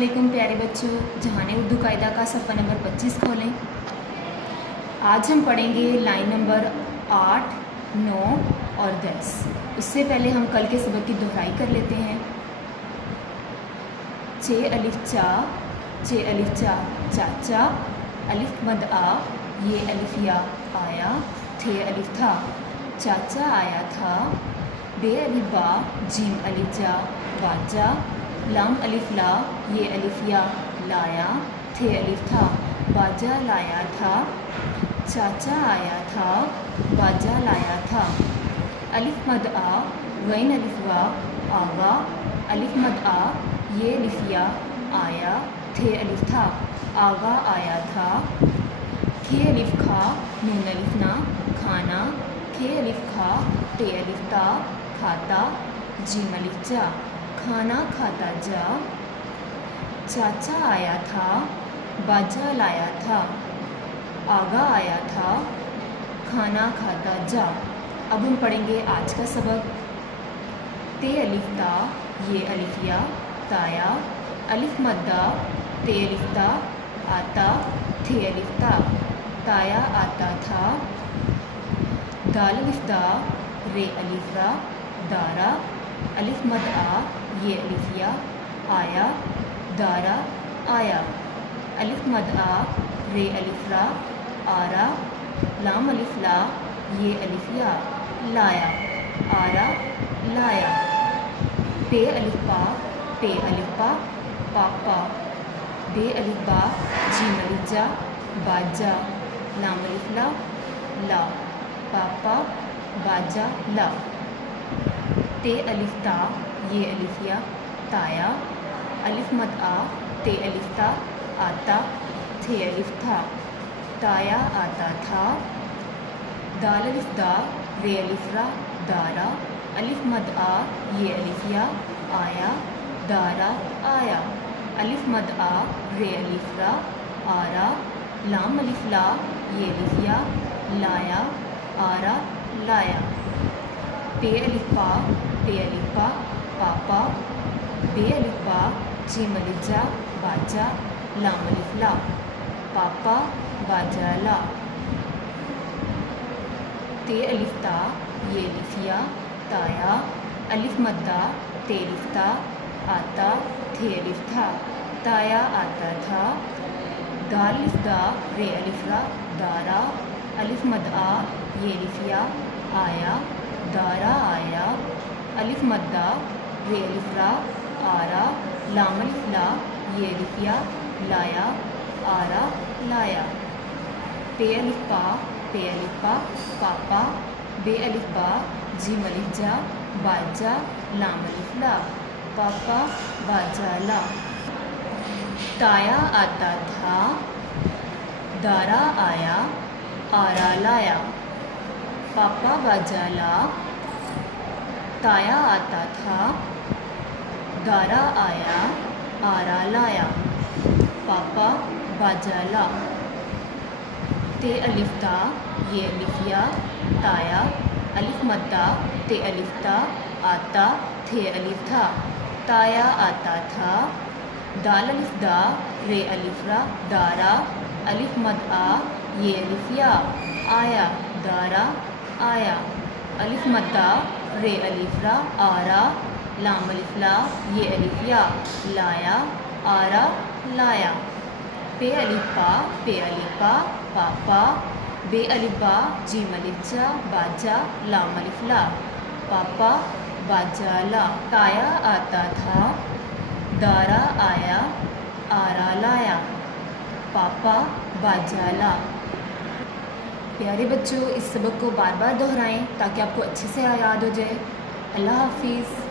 अस्सलामुअलैकुम प्यारे बच्चों, जहान उर्दू कायदा का सफ़ा नंबर 25 खोलें। आज हम पढ़ेंगे लाइन नंबर 8, 9 और 10। उससे पहले हम कल के सबक की दोहराई कर लेते हैं। चे अलिफ चा, चे अलिफ चा चाचा, अलिफ मद आ, ये अलिफ या आया, थे अलिफ था, चाचा आया था, बे अलिफ बा, जीम अलिफ जा बाजा, लाम अलिफ ला, ये अलिफ या लाया, थे अलिफ था, बाजा लाया था, चाचा आया था, बाजा लाया था, अलिफ मद आ, गैन अलिफ वा आगा, अलिफ मद आ, ये अलिफ या आया, थे अलिफ था, आगा आया था, खे अलिफ खा, नून अलिफ ना खाना, खे अलिफ खा, टे अलिफ ता खाता, जीम अलिफ जा खाना खाता जा, चाचा आया था, बाजा लाया था, आगा आया था, खाना खाता जा। अब हम पढ़ेंगे आज का सबक। ते अलिफ ता, ये अलिफ या ताया, अलिफ मद्दा, ते अलिफ ता आता, थे अलिफ ता ताया आता था, दाल अलिफ दा, रे अलिफ रा दारा, अलिफ मद आ, ये अलिफ या आया, दारा आया, अलिफ मद आ, रे अलिफ रा आरा, लाम अलिफ ला, ये अलिफ या लाया, आरा लाया, पे अलिफ पा, पे अलिफ पा पापा, बे अलिफ बा, जीम अलिफ जा बाजा, लाम अलिफ ला ला पापा बाजा ला, ते अलिफ ता, ये अलिफ या ताया, अलिफ मद आ, ते अलिफ ता आता, थे अलिफ था, ताया आता था, दाल अलिफ दा, रे अलिफ रा दारा, अलिफ मद आ, ये अलिफ या आया, दारा आया, अलिफ मद आ, रे अलिफ रा आरा, लाम अलिफ ला, ये अलिफ या लाया, आरा लाया, पे अलिफ पा, पे अलिफ पा पापा, बे अलिफ बा, जीम अलिफ जा बाजा, लाम अलिफ ला पापा बाजा ला, ते अलिफ ता, ये अलिफ या ताया, अलिफ मद्दा, ते अलिफ ता आता, थे अलिफ था, ताया आता था, दाल अलिफ दा, रे अलिफ रा दारा, अलिफ मद आ, ये अलिफ या आया, दारा आया, अलिफ मद्दा, रे अलिफ रा आरा, लाम अलिफ ला, ये अलिफ या लाया, आरा लाया, पे अलिफ पा, पे अलिफ पा पापा, बे अलिफ बा, जीम अलिफ जा बाजा, लाम अलिफ ला पापा बाजा ला, ताया आता था, दारा आया, आरा लाया, पापा बाजा ला, ताया आता था, दारा आया, आरा लाया, पापा बाजा ला, ते अलिफ ता, ये अलिफ या ताया, अलिफ मद्दा, ते अलिफ ता आता, थे अलिफ था, ताया आता था, दाल अलिफ दा, रे अलिफ रा दारा, अलिफ मद आ, ये अलिफ या आया, दारा आया, अलिफ मद्दा, रे अलिफ रा आरा, लाम अलिफ ला, ये अलिफ या लाया, आरा लाया, पे अलिफ पा, पे अलिफ पा पापा, बे अलिफ बा, जीम अलिफ जा बाजा, लाम अलिफ ला पापा बाजा ला, ताया आता था, दारा आया, आरा लाया, पापा बाजा ला। प्यारे बच्चों, इस सबक को बार बार दोहराएं ताकि आपको अच्छे से याद हो जाए। अल्लाह हाफिज़।